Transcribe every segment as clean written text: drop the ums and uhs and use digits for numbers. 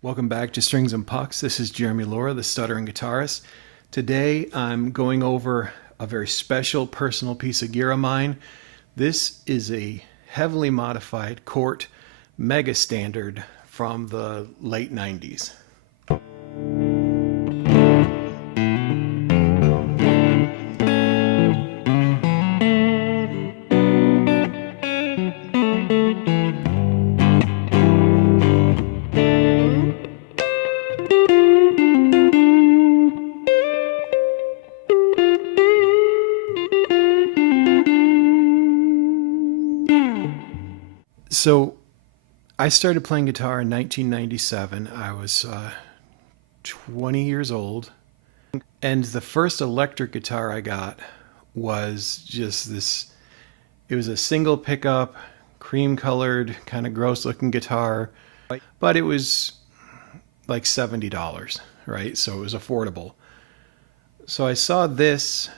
Welcome back to Strings and Pucks. This is Jeremy Laura, the stuttering guitarist. Today I'm going over a very special personal piece of gear of mine. This is a heavily modified Cort Mega Standard from the late 90s. So I started playing guitar in 1997. I was 20 years old. And the first electric guitar I got was just this, it was a single pickup, cream colored, kind of gross looking guitar, but it was like $70, right? So it was affordable. So I saw this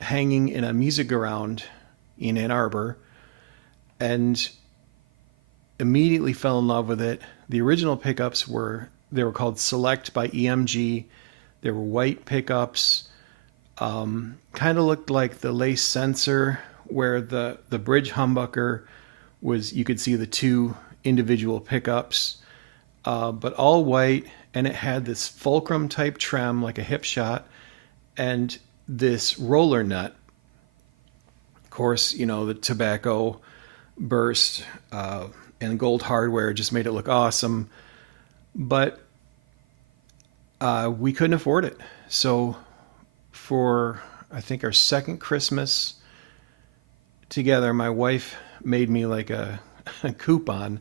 hanging in a music around in Ann Arbor and immediately fell in love with it. The original pickups were called Select by EMG. They were white pickups, kind of looked like the lace sensor, where the bridge humbucker was, you could see the two individual pickups, but all white, and it had this fulcrum type trem like a hip shot and this roller nut. Of course, you know, the tobacco burst and gold hardware just made it look awesome, but we couldn't afford it. So for, I think, our second Christmas together, my wife made me like a coupon,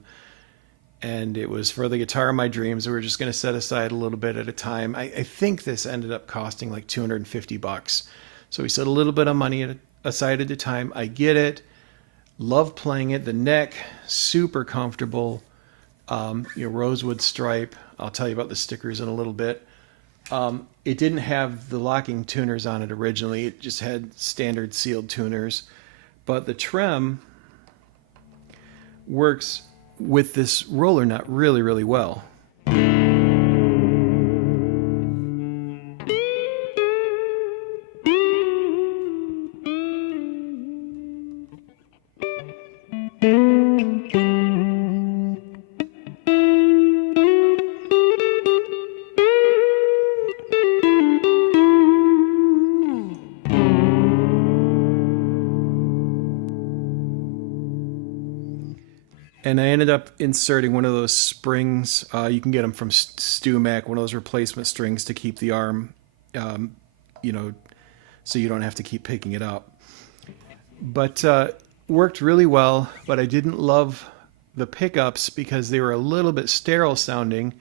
and it was for the guitar of my dreams. We were just going to set aside a little bit at a time. I think this ended up costing like $250. So we set a little bit of money aside at a time. I get it. Love playing it. The neck, super comfortable. Rosewood stripe. I'll tell you about the stickers in a little bit. It didn't have the locking tuners on it originally. It just had standard sealed tuners. But the trem works with this roller nut really, really well. And I ended up inserting one of those springs. You can get them from StewMac, one of those replacement strings to keep the arm, so you don't have to keep picking it up. But worked really well, but I didn't love the pickups because they were a little bit sterile sounding.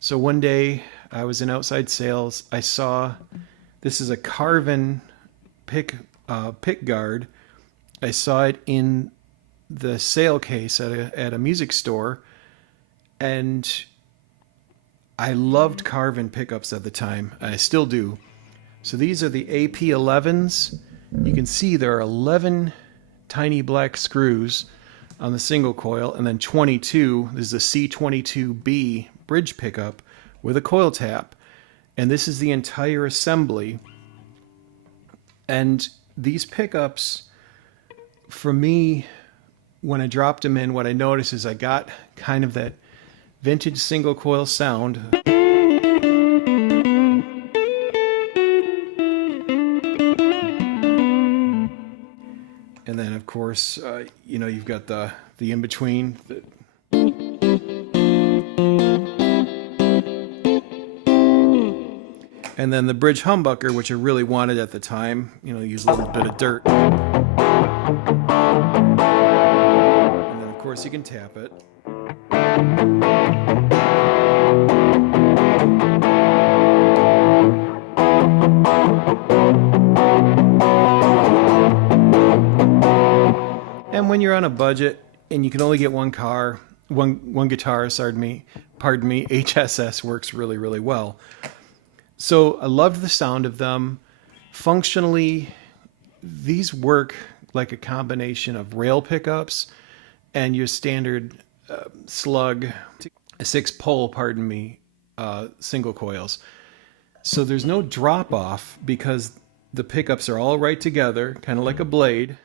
So one day I was in outside sales. I saw, this is a Carvin pickguard. I saw it in the sale case at a music store, and I loved Carvin pickups at the time. I still do. So these are the AP11s. You can see there are 11 tiny black screws on the single coil, and then 22. This is a C22B bridge pickup with a coil tap, and this is the entire assembly. And these pickups, for me, when I dropped them in, what I noticed is I got kind of that vintage single coil sound. And then, of course, you've got the in-between. And then the bridge humbucker, which I really wanted at the time, use a little bit of dirt. Of course, you can tap it. And when you're on a budget and you can only get one guitar, pardon me, HSS works really, really well. So I loved the sound of them. Functionally, these work like a combination of rail pickups and your standard slug. a 6-pole, pardon me, single coils. So there's no drop off because the pickups are all right together, kind of like a blade.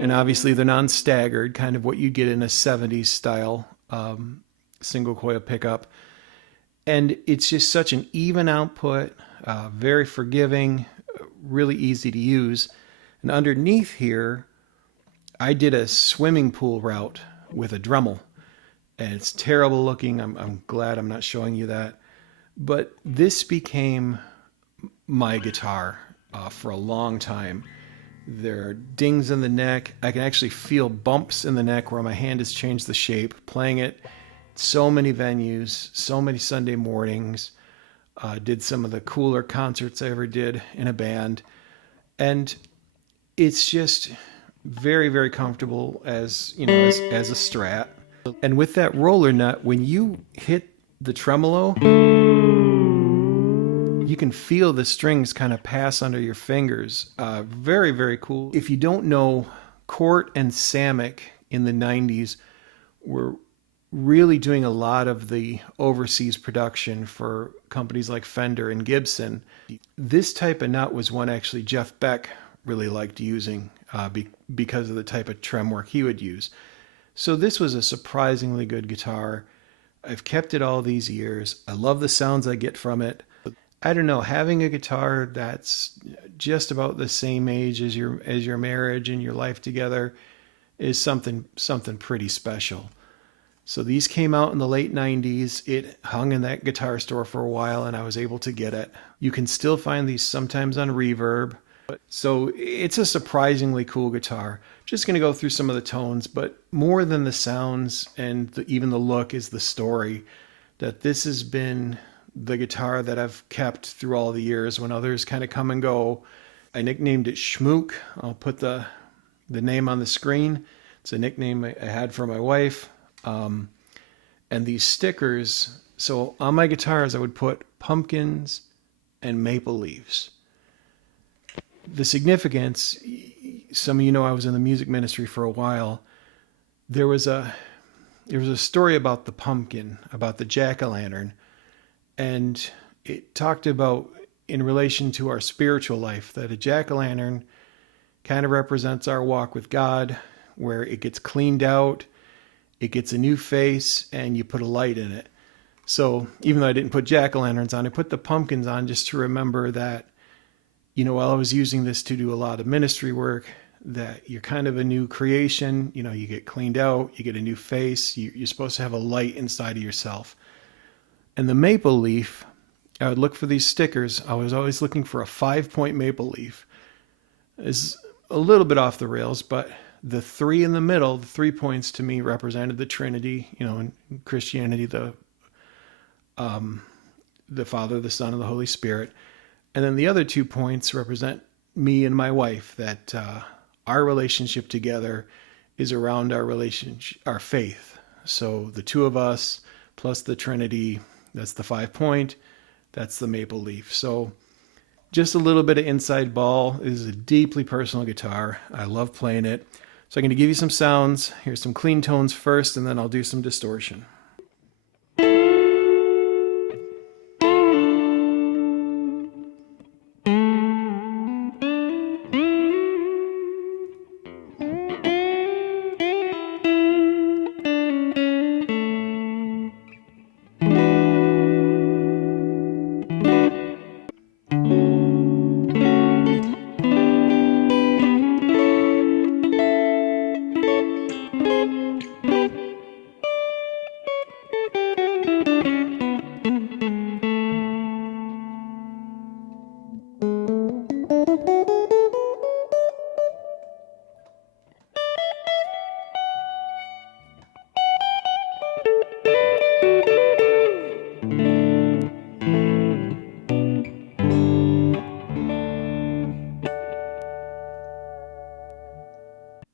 And obviously they're non-staggered, kind of what you'd get in a 70s style single coil pickup. And it's just such an even output, very forgiving, really easy to use. And underneath here, I did a swimming pool route with a Dremel. And it's terrible looking. I'm glad I'm not showing you that. But this became my guitar for a long time. There are dings in the neck. I can actually feel bumps in the neck where my hand has changed the shape playing it. So many venues, so many Sunday mornings. Did some of the cooler concerts I ever did in a band. And it's just very, very comfortable as, you know, as a Strat. And with that roller nut, when you hit the tremolo, you can feel the strings kind of pass under your fingers. Very, very cool. If you don't know, Cort and Samick in the 90s were really doing a lot of the overseas production for companies like Fender and Gibson. This type of nut was one actually Jeff Beck really liked using because of the type of trem work he would use. So this was a surprisingly good guitar. I've kept it all these years. I love the sounds I get from it. I don't know, having a guitar that's just about the same age as your marriage and your life together is something pretty special. So these came out in the late 90s. It hung in that guitar store for a while and I was able to get it. You can still find these sometimes on Reverb. So it's a surprisingly cool guitar. Just going to go through some of the tones, but more than the sounds and even the look is the story that this has been the guitar that I've kept through all the years when others kind of come and go. I nicknamed it Schmook. I'll put the name on the screen. It's a nickname I had for my wife. And these stickers, so on my guitars I would put pumpkins and maple leaves. The significance, some of you know I was in the music ministry for a while. There was a story about the pumpkin, about the jack-o'-lantern, and it talked about in relation to our spiritual life that a jack-o'-lantern kind of represents our walk with God, where it gets cleaned out, it gets a new face, and you put a light in it. So even though I didn't put jack-o'-lanterns on, I put the pumpkins on just to remember that, you know, while I was using this to do a lot of ministry work, that you're kind of a new creation. You know, you get cleaned out, you get a new face, you're supposed to have a light inside of yourself. And the maple leaf, I would look for these stickers. I was always looking for a 5-point maple leaf. It's a little bit off the rails, but the 3 in the middle, the 3 points to me represented the Trinity. You know, in Christianity, the Father, the Son, and the Holy Spirit. And then the other 2 points represent me and my wife, that our relationship together is around our faith. So the 2 of us plus the Trinity, that's the 5-point, that's the maple leaf. So just a little bit of inside ball. It is a deeply personal guitar. I love playing it. So I'm going to give you some sounds. Here's some clean tones first, and then I'll do some distortion.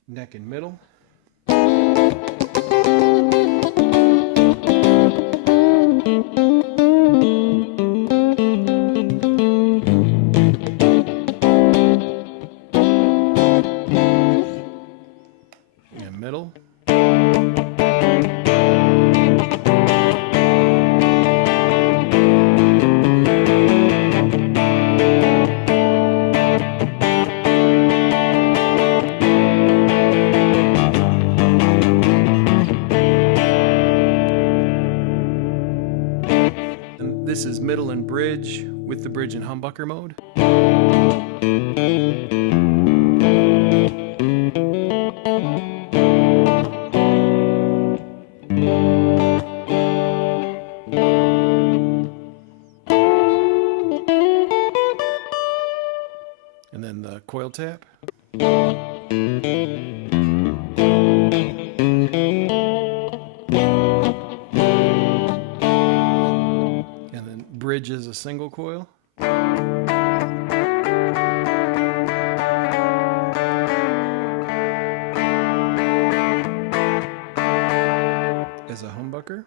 Neck and middle. middle. And this is middle and bridge with the bridge and humbucker mode. And then the coil tap. And then bridge is a single coil. As a humbucker.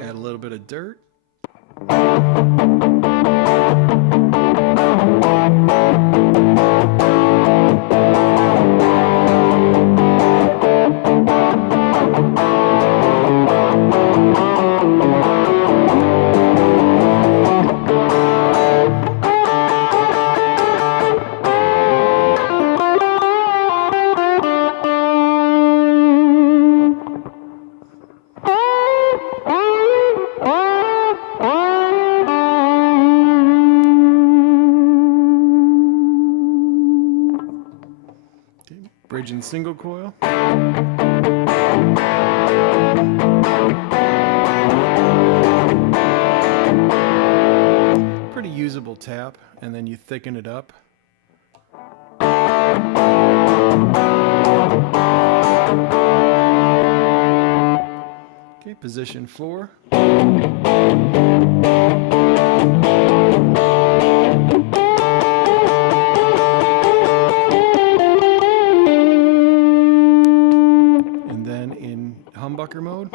Add a little bit of dirt. Bridge and single coil. Pretty usable tap, and then you thicken it up. Okay, position 4. Humbucker mode.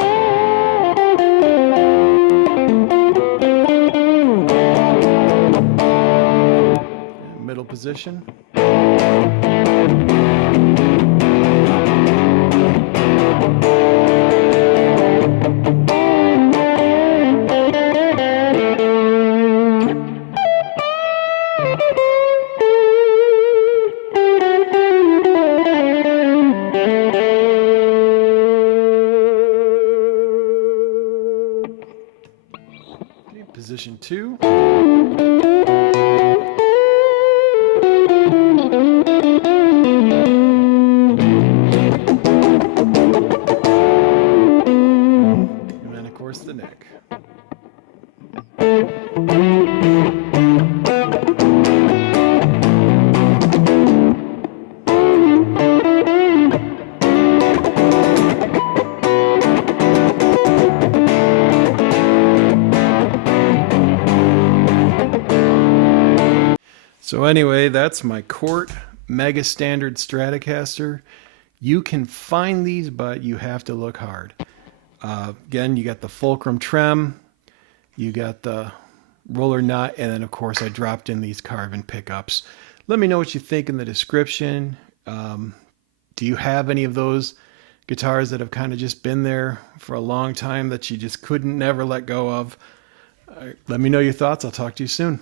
Middle position. Position 2. And then of course the neck. So anyway, that's my Cort Mega Standard Stratocaster. You can find these, but you have to look hard. Again, you got the fulcrum trem, you got the roller nut, and then of course I dropped in these Carvin pickups. Let me know what you think in the description. Do you have any of those guitars that have kind of just been there for a long time that you just couldn't never let go of? Let me know your thoughts. I'll talk to you soon.